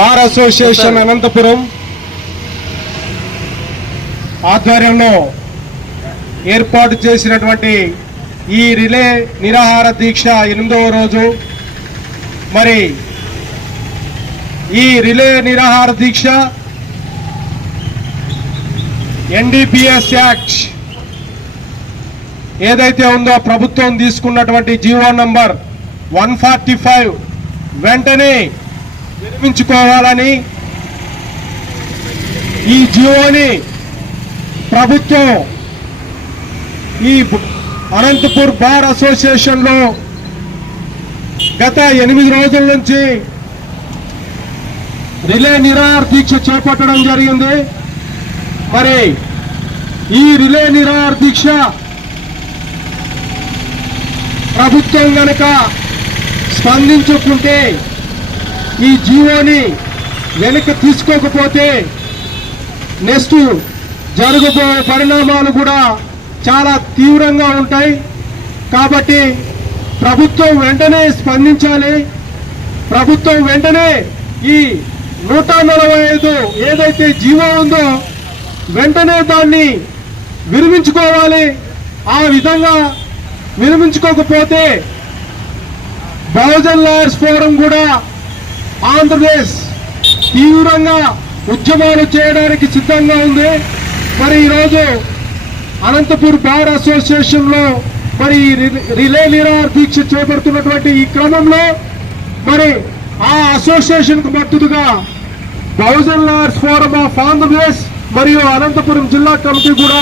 Bar association Anantapuram ఆధ్వర్యంలో ఏర్పాటు చేసినటువంటి ఈ రిలే నిరాహార దీక్ష ఎనిమిదవ రోజు. మరి ఈ రిలే నిరాహార దీక్ష ఎన్డిపిఎస్ యాక్ట్ ఏదైతే ఉందో ప్రభుత్వం తీసుకున్నటువంటి GO number one forty five. వెంటనే తప్పించుకోవాలని ఈ జియోని ప్రభుత్వం ఈ అనంతపూర్ బార్ అసోసియేషన్లో గత ఎనిమిది రోజుల నుంచి రిలే నిరాహార దీక్ష చేపట్టడం జరిగింది. మరి ఈ రిలే నిరాహార దీక్ష ప్రభుత్వం గనక స్పందించుకుంటే ఈ జీవోని వెనక్కి తీసుకోకపోతే నెక్స్ట్ జరగబో పరిణామాలు కూడా చాలా తీవ్రంగా ఉంటాయి. కాబట్టి ప్రభుత్వం వెంటనే స్పందించాలి. ప్రభుత్వం వెంటనే ఈ నూట నలభై ఐదు ఏదైతే జీవో ఉందో వెంటనే దాన్ని విరమించుకోవాలి. ఆ విధంగా విరమించుకోకపోతే బహుజన్ లాయర్స్ ఫోరం కూడా ఆంధ్రప్రదేశ్ తీవ్రంగా ఉద్యమాలు చేయడానికి సిద్ధంగా ఉంది. మరి ఈరోజు అనంతపూర్ బార్ అసోసియేషన్లో మరి ఈ రి- రిలే నిరాహార దీక్ష చేపడుతున్నటువంటి ఈ క్రమంలో మరి ఆ అసోసియేషన్కు మద్దతుగా thousand lawyers forum of Andhra Pradesh మరియు అనంతపురం జిల్లా కమిటీ కూడా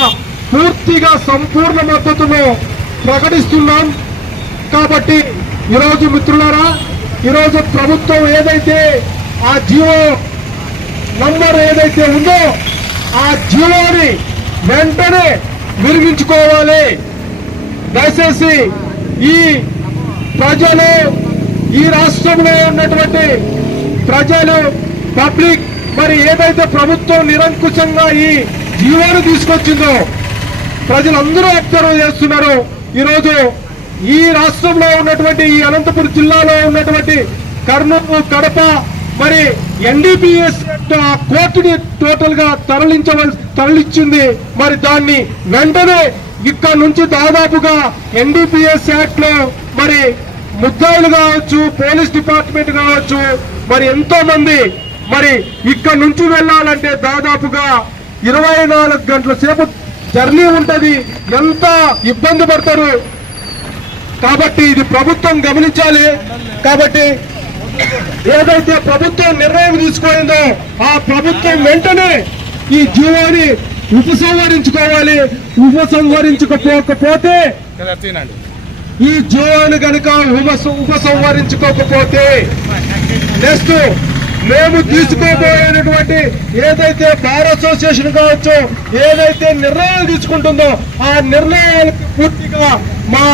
పూర్తిగా సంపూర్ణ మద్దతును ప్రకటిస్తున్నాం. కాబట్టి ఈరోజు మిత్రులారా ఈరోజు ప్రభుత్వం ఏదైతే ఆ జీవో నంబర్ ఏదైతే ఉందో ఆ జీవోని వెంటనే విరిగించుకోవాలి. దయచేసి ఈ ప్రజలు ఈ రాష్ట్రంలో ఉన్నటువంటి ప్రజలు పబ్లిక్ మరి ఏదైతే ప్రభుత్వం నిరంకుశంగా ఈ జీవోను తీసుకొచ్చిందో ప్రజలందరూ అబ్జర్వ్ చేస్తున్నారు. ఈరోజు ఈ రాష్ట్రంలో ఉన్నటువంటి ఈ అనంతపురం జిల్లాలో ఉన్నటువంటి కర్నూలు కడప మరి ఎన్డీపీఎస్ కోర్టుని టోటల్గా తరలించవల్ తరలించింది. మరి దాన్ని వెంటనే ఇక్కడ నుంచి దాదాపుగా ఎన్డీపీఎస్ యాక్ట్లో మరి ముద్దాయిలు కావచ్చు పోలీస్ డిపార్ట్మెంట్ కావచ్చు మరి ఎంతో మంది మరి ఇక్కడ నుంచి వెళ్ళాలంటే దాదాపుగా ఇరవై నాలుగు గంటల సేపు జర్నీ ఉంటది. ఎంత ఇబ్బంది పడతారు? కాబట్టి ఇది ప్రభుత్వం గమనించాలి. కాబట్టి ఏదైతే ప్రభుత్వం నిర్ణయం తీసుకుందో ఆ ప్రభుత్వం వెంటనే ఈ జీవోని ఉపసంహరించుకోవాలి. ఉపసంహరించుకోకపోతే ఈ జీవోని కనుక ఉపసంహరించుకోకపోతే నెక్స్ట్ మేము తీసుకోబోయేటువంటి ఏదైతే బార్ అసోసియేషన్ కావచ్చు ఏదైతే నిర్ణయాలు తీసుకుంటుందో ఆ నిర్ణయాలకు పూర్తిగా మా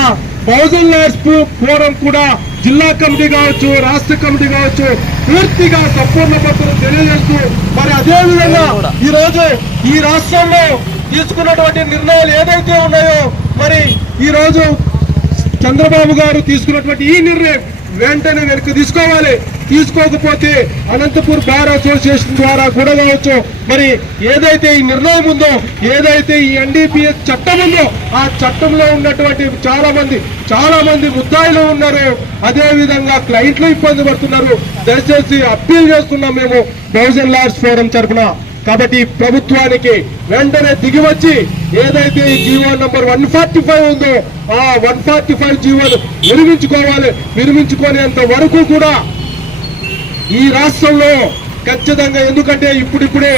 బహుజన్ లాయర్స్ ఫోరం కూడా జిల్లా కమిటీ కావచ్చు రాష్ట్ర కమిటీ కావచ్చు పూర్తిగా సంపూర్ణ పత్రం తెలియజేస్తూ మరి అదే విధంగా ఈ రోజు ఈ రాష్ట్రంలో తీసుకున్నటువంటి నిర్ణయాలు ఏదైతే ఉన్నాయో మరి ఈ రోజు చంద్రబాబు గారు తీసుకున్నటువంటి ఈ నిర్ణయం వెంటనే వెనక్కి తీసుకోవాలి. తీసుకోకపోతే అనంతపూర్ బార్ అసోసియేషన్ ద్వారా కూడా కావచ్చు. మరి ఏదైతే ఈ నిర్ణయం ఉందో ఏదైతే ఈ ఎన్డీపీఎస్ చట్టం ఉందో ఆ చట్టంలో ఉన్నటువంటి చాలా మంది చాలా మంది ముద్దాయిలు ఉన్నారు. అదేవిధంగా క్లయింట్లు ఇబ్బంది పడుతున్నారు. దయచేసి అప్పీల్ చేస్తున్నాం మేము. బహుజన్ లాయర్స్ ఫోరం తరఫున. కాబట్టి ప్రభుత్వానికి వెంటనే దిగి వచ్చి ఏదైతే ఈ GO number one forty five ఉందో ఆ వన్ ఫార్టీ ఫైవ్ జీవోను విరమించుకోవాలి విరమించుకునేంత వరకు కూడా ఈ రాష్ట్రంలో ఖచ్చితంగా ఎందుకంటే ఇప్పుడిప్పుడే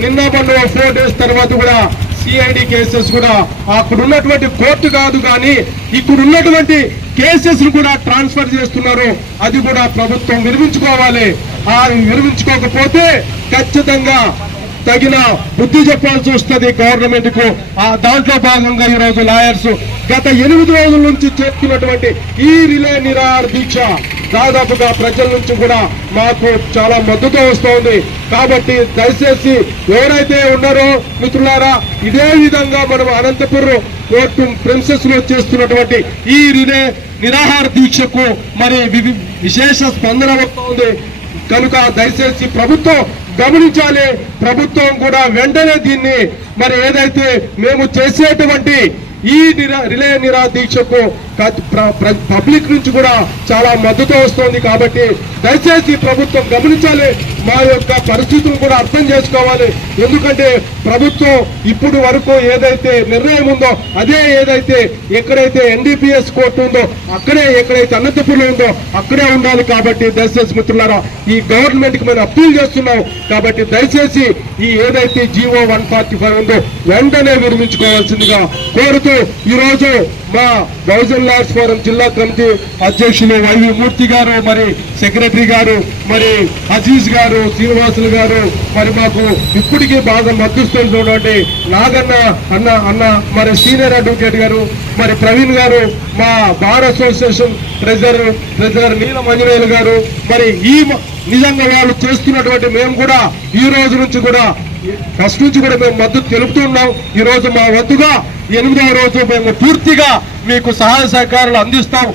నిన్న మొన్న ఫోర్ డేస్ తర్వాత కూడా సిఐడి కేసెస్ కూడా అక్కడ ఉన్నటువంటి కోర్టు కాదు కానీ ఇక్కడ ఉన్నటువంటి కేసెస్ కూడా ట్రాన్స్ఫర్ చేస్తున్నారు. అది కూడా ప్రభుత్వం నిర్మించుకోవాలి. ఆ విరమించుకోకపోతే ఖచ్చితంగా తగిన బుద్ధి చెప్పాల్సి వస్తుంది. గవర్నమెంట్కు ఆ దాంట్లో భాగంగా ఈ రోజు లాయర్స్ గత ఎనిమిది రోజుల నుంచి చేస్తున్నటువంటి ఈ రిలే నిరాహార దీక్ష దాదాపుగా ప్రజల నుంచి కూడా మాకు చాలా మద్దతు వస్తోంది. కాబట్టి దయచేసి ఎవరైతే ఉన్నారో మిత్రులారా ఇదే విధంగా మనం అనంతపురం కోర్టు ప్రిన్సెస్లో చేస్తున్నటువంటి ఈ రిలే నిరాహార దీక్షకు మరి వివి- విశేష స్పందన వస్తోంది. కనుక దయచేసి ప్రభుత్వం గమనించాలి. ప్రభుత్వం కూడా వెంటనే దీన్ని మరి ఏదైతే మేము చేసేటువంటి ఈ నిరా రిలే నిరా పబ్లిక్ నుంచి కూడా చాలా మద్దతు వస్తుంది కాబట్టి దయచేసి ప్రభుత్వం గమనించాలి. మా యొక్క పరిస్థితులు కూడా అర్థం చేసుకోవాలి. ఎందుకంటే ప్రభుత్వం ఇప్పుడు వరకు ఏదైతే నిర్ణయం ఉందో అదే ఏదైతే ఎక్కడైతే ఎన్డీపీఎస్ కోర్టు ఉందో అక్కడే ఎక్కడైతే అనంతపురం ఉందో అక్కడే ఉండాలి కాబట్టి దయచేసి మిత్రులారా ఈ గవర్నమెంట్కి మేము అప్పీల్ చేస్తున్నాం కాబట్టి దయచేసి ఈ ఏదైతే జీవో వన్ ఫార్టీ ఫైవ్ ఉందో వెంటనే విరమించుకోవాల్సిందిగా కోరుతూ ఈరోజు మా బహుజన్ లార్డ్స్ ఫోరం జిల్లా కమిటీ అధ్యక్షులు వైవి మూర్తి గారు మరి సెక్రటరీ గారు మరి అజీజ్ గారు శ్రీనివాసులు గారు మరి మాకు ఇప్పటికీ బాగా మద్దతుస్తున్నటువంటి నాగన్న అన్న అన్న మరి సీనియర్ అడ్వకేట్ గారు మరి ప్రవీణ్ గారు మా bar association treasurer treasurer Neela Anjaneyulu garu మరి ఈ నిజంగా వాళ్ళు చేస్తున్నటువంటి మేము కూడా ఈ రోజు నుంచి కూడా ఫస్ట్ నుంచి కూడా మేము మద్దతు తెలుపుతున్నాం ఈ రోజు మా వద్దుగా ఎనిమిదవ రోజు మేము పూర్తిగా మీకు సహాయ సహకారాలు అందిస్తాం.